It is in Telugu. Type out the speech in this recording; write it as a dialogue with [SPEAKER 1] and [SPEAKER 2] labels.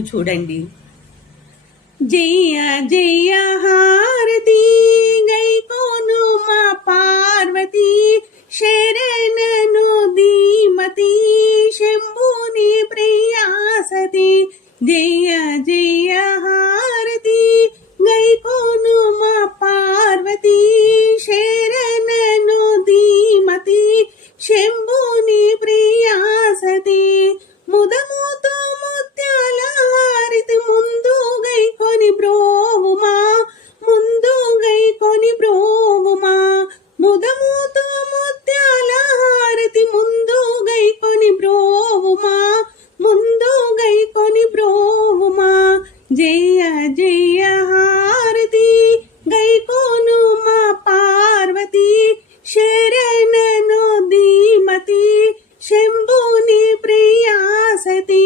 [SPEAKER 1] చూడండి. జయ జయ హారతి గైకోను మా పార్వతి శరణను ధీమతి శంభుని ప్రియాసతి. జయ జయ హారతి గైకోను మా పార్వతి శరణను ధీమతి శంభు विजय हार दी गई कोनु माँ पार्वती शरणनो धीमती शंभुनि प्रिया सती।